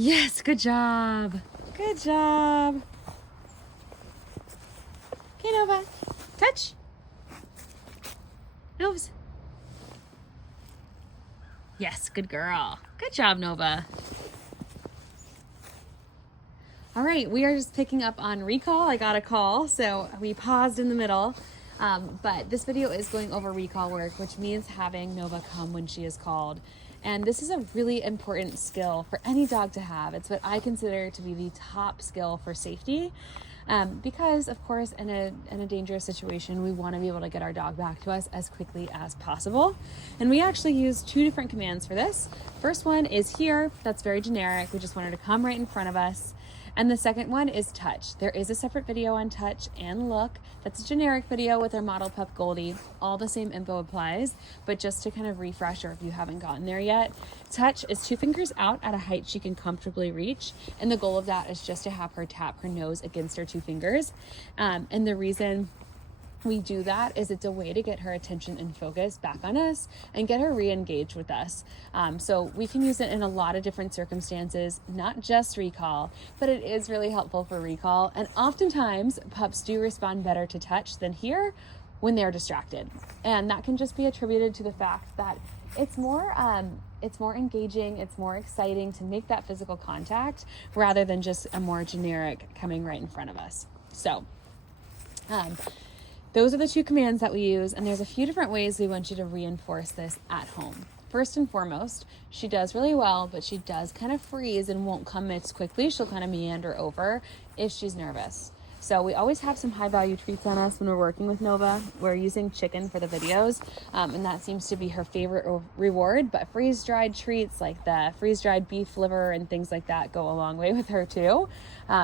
Yes, good job. Good job. Okay, Nova. Touch. Nose. Yes, good girl. Good job, Nova. All right, we are just picking up on recall. I got a call, so we paused in the middle. But this video is going over recall work, which means having Nova come when she is called. And this is a really important skill for any dog to have. It's what I consider to be the top skill for safety. Because of course, in a dangerous situation, we want to be able to get our dog back to us as quickly as possible. And we actually use two different commands for this. First one is here. That's very generic. We just want her to come right in front of us. And the second one is touch. There is a separate video on touch and look. That's a generic video with our model pup Goldie. All the same info applies, but just to kind of refresh her if you haven't gotten there yet. Touch is 2 fingers out at a height she can comfortably reach. And the goal of that is just to have her tap her nose against her 2 fingers. And the reason we do that is it's a way to get her attention and focus back on us and get her re-engaged with us. So we can use it in a lot of different circumstances, not just recall, but it is really helpful for recall. And oftentimes pups do respond better to touch than here when they're distracted. And that can just be attributed to the fact that it's more engaging, it's more exciting to make that physical contact rather than just a more generic coming right in front of us. So, those are the 2 commands that we use, and there's a few different ways we want you to reinforce this at home. First and foremost, she does really well, but she does kind of freeze and won't come as quickly. She'll kind of meander over if she's nervous. So we always have some high value treats on us when we're working with Nova. We're using chicken for the videos, and that seems to be her favorite reward, but freeze-dried treats like the freeze-dried beef liver and things like that go a long way with her too.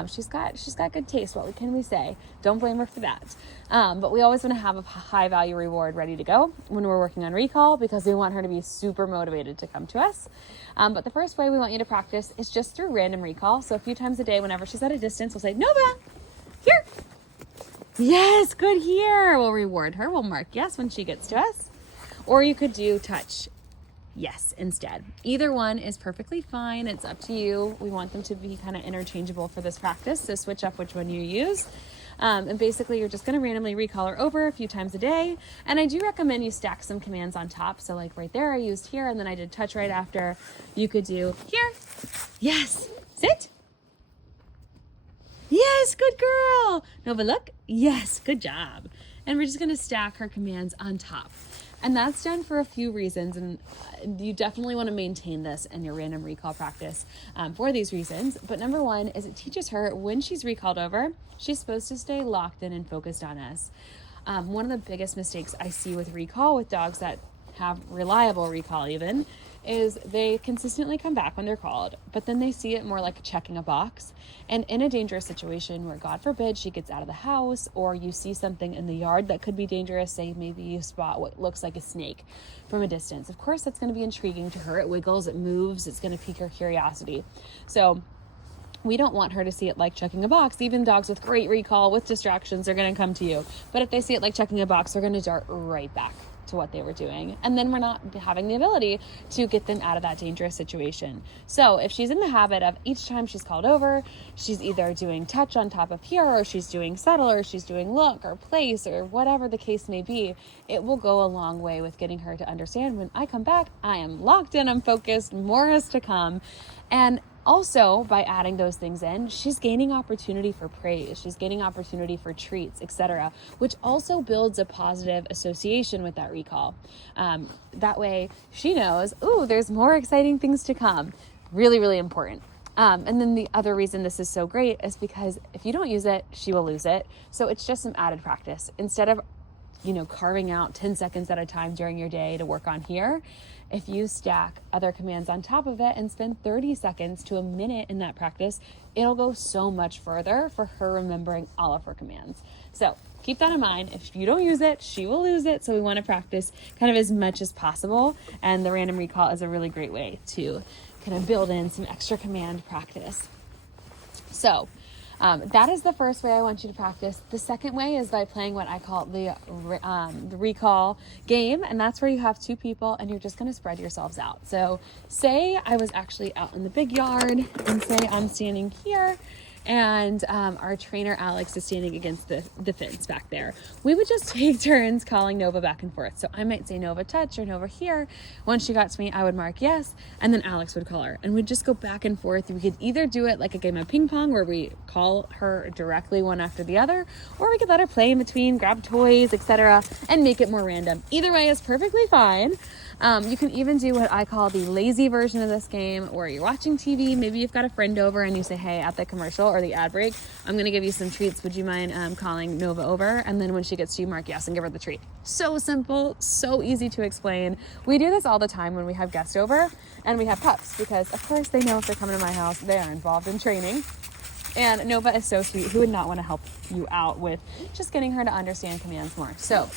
She's got good taste. What can we say? Don't blame her for that. But we always want to have a high value reward ready to go when we're working on recall because we want her to be super motivated to come to us. But the first way we want you to practice is just through random recall. So a few times a day, whenever she's at a distance, we'll say, Nova, here. Yes, good here. We'll reward her. We'll mark yes when she gets to us. Or you could do touch yes instead. Either one is perfectly fine. It's up to you. We want them to be kind of interchangeable for this practice, so switch up which one you use. And basically you're just going to randomly recall her over a few times a day. And I do recommend you stack some commands on top. So like right there, I used here and then I did touch right after. You could do here. Yes. Sit. Yes, good girl. Nova, look. Yes, good job. And we're just going to stack her commands on top. And that's done for a few reasons. And you definitely want to maintain this in your random recall practice for these reasons. But number one is it teaches her when she's recalled over, she's supposed to stay locked in and focused on us. One of the biggest mistakes I see with recall with dogs that have reliable recall even is they consistently come back when they're called, but then they see it more like checking a box. And in a dangerous situation where, God forbid, she gets out of the house or you see something in the yard that could be dangerous, say maybe you spot what looks like a snake from a distance. Of course, that's going to be intriguing to her. It wiggles, it moves, it's going to pique her curiosity. So we don't want her to see it like checking a box. Even dogs with great recall, with distractions, are going to come to you. But if they see it like checking a box, they're going to dart right back to what they were doing. And then we're not having the ability to get them out of that dangerous situation. So if she's in the habit of each time she's called over, she's either doing touch on top of here, or she's doing settle, or she's doing look or place, or whatever the case may be, it will go a long way with getting her to understand when I come back, I am locked in, I'm focused, more is to come. And also, by adding those things in, she's gaining opportunity for praise. She's gaining opportunity for treats, etc., which also builds a positive association with that recall. That way, she knows, ooh, there's more exciting things to come. Really, really important. And then the other reason this is so great is because if you don't use it, she will lose it. So it's just some added practice. Instead of, carving out 10 seconds at a time during your day to work on here, if you stack other commands on top of it and spend 30 seconds to a minute in that practice, it'll go so much further for her remembering all of her commands. So keep that in mind. If you don't use it, she will lose it. So we want to practice kind of as much as possible. And the random recall is a really great way to kind of build in some extra command practice. So That is the first way I want you to practice. The second way is by playing what I call the recall game. And that's where you have two people and you're just going to spread yourselves out. So say I was actually out in the big yard and say I'm standing here and our trainer Alex is standing against the fence back there. We would just take turns calling Nova back and forth. So I might say Nova touch or Nova here. Once she got to me, I would mark yes, and then Alex would call her. And we'd just go back and forth. We could either do it like a game of ping pong where we call her directly one after the other, or we could let her play in between, grab toys, etc., and make it more random. Either way is perfectly fine. You can even do what I call the lazy version of this game, where you're watching TV. Maybe you've got a friend over and you say, hey, at the commercial or the ad break, I'm going to give you some treats. Would you mind calling Nova over? And then when she gets to you, mark yes and give her the treat. So simple, so easy to explain. We do this all the time when we have guests over and we have pups, because of course they know if they're coming to my house, they are involved in training. And Nova is so sweet. Who would not want to help you out with just getting her to understand commands more? So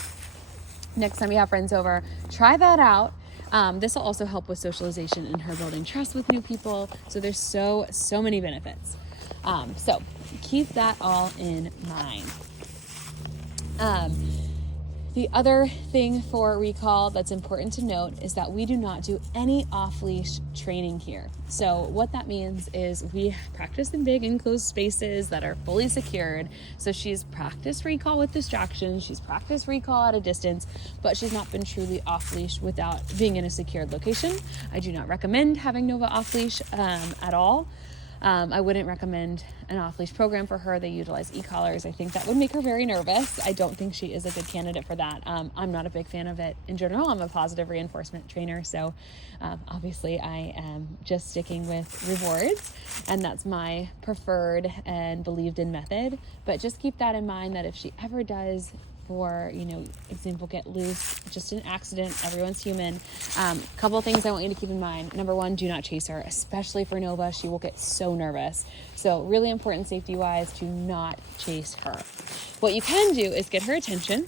next time you have friends over, try that out. This will also help with socialization and her building trust with new people. So there's so many benefits. So keep that all in mind. The other thing for recall that's important to note is that we do not do any off-leash training here. So what that means is we practice in big enclosed spaces that are fully secured. So she's practiced recall with distractions, she's practiced recall at a distance, but she's not been truly off-leash without being in a secured location. I do not recommend having Nova off-leash at all. I wouldn't recommend an off-leash program for her. They utilize e-collars. I think that would make her very nervous. I don't think she is a good candidate for that. I'm not a big fan of it in general. I'm a positive reinforcement trainer, so obviously I am just sticking with rewards, and that's my preferred and believed in method. But just keep that in mind, that if she ever does, for example, get loose, just an accident, everyone's human. Couple of things I want you to keep in mind. Number one, do not chase her, especially for Nova. She will get so nervous. So really important safety wise, to not chase her. What you can do is get her attention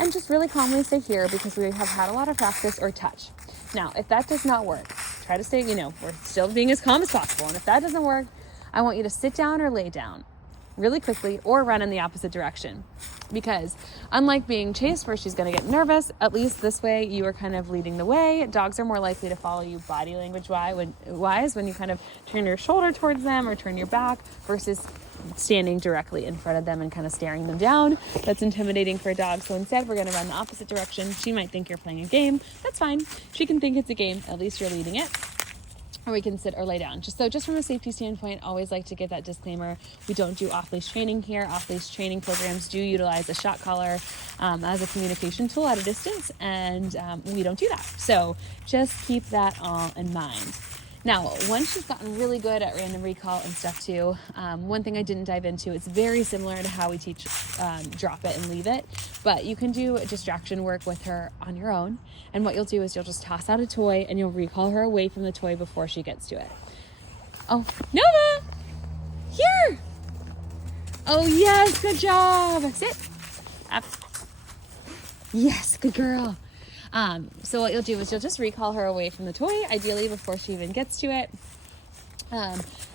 and just really calmly stay here, because we have had a lot of practice, or touch. Now, if that does not work, try to stay, we're still being as calm as possible. And if that doesn't work, I want you to sit down or lay down really quickly, or run in the opposite direction. Because unlike being chased where she's going to get nervous, at least this way you are kind of leading the way. Dogs are more likely to follow you body language wise when you kind of turn your shoulder towards them or turn your back, versus standing directly in front of them and kind of staring them down. That's intimidating for a dog. So instead, we're going to run the opposite direction. She might think you're playing a game. That's fine. She can think it's a game. At least you're leading it. Or we can sit or lay down. Just from a safety standpoint, always like to give that disclaimer. We don't do off-leash training here. Off-leash training programs do utilize a shot collar as a communication tool at a distance, and we don't do that. So just keep that all in mind. Now, once she's gotten really good at random recall and stuff too, one thing I didn't dive into, it's very similar to how we teach drop it and leave it, but you can do distraction work with her on your own. And what you'll do is you'll just toss out a toy and you'll recall her away from the toy before she gets to it. Oh, Nova! Here! Oh, yes, good job. Sit. Up. Yes, good girl. So what you'll do is you'll just recall her away from the toy, ideally before she even gets to it.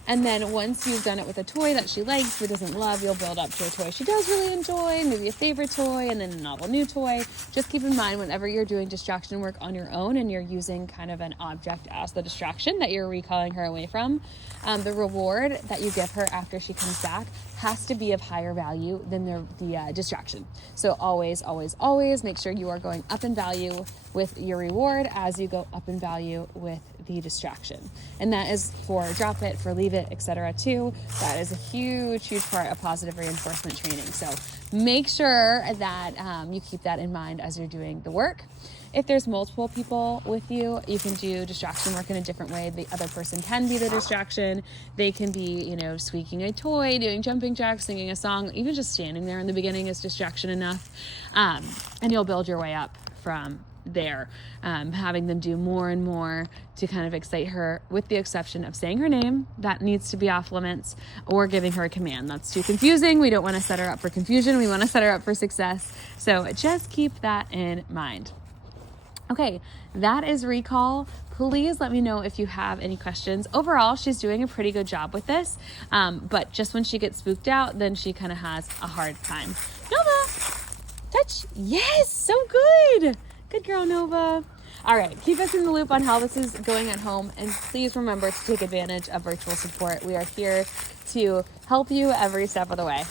And then once you've done it with a toy that she likes but doesn't love, you'll build up to a toy she does really enjoy, maybe a favorite toy, and then a novel new toy. Just keep in mind, whenever you're doing distraction work on your own and you're using kind of an object as the distraction that you're recalling her away from, the reward that you give her after she comes back has to be of higher value than the distraction. So always make sure you are going up in value with your reward as you go up in value with the distraction. And that is for drop it, for leave it, etc. too. That is a huge part of positive reinforcement training. So make sure that you keep that in mind as you're doing the work. If there's multiple people with you, you can do distraction work in a different way. The other person can be the distraction. They can be, squeaking a toy, doing jumping jacks, singing a song, even just standing there in the beginning is distraction enough. And you'll build your way up from there, having them do more and more to kind of excite her, with the exception of saying her name. That needs to be off limits, or giving her a command. That's too confusing. We don't want to set her up for confusion. We want to set her up for success. So just keep that in mind. Okay, that is recall. Please let me know if you have any questions. Overall, she's doing a pretty good job with this, but just when she gets spooked out, then she kind of has a hard time. Nova, touch. Yes, so good. Good girl, Nova. All right, keep us in the loop on how this is going at home, and please remember to take advantage of virtual support. We are here to help you every step of the way.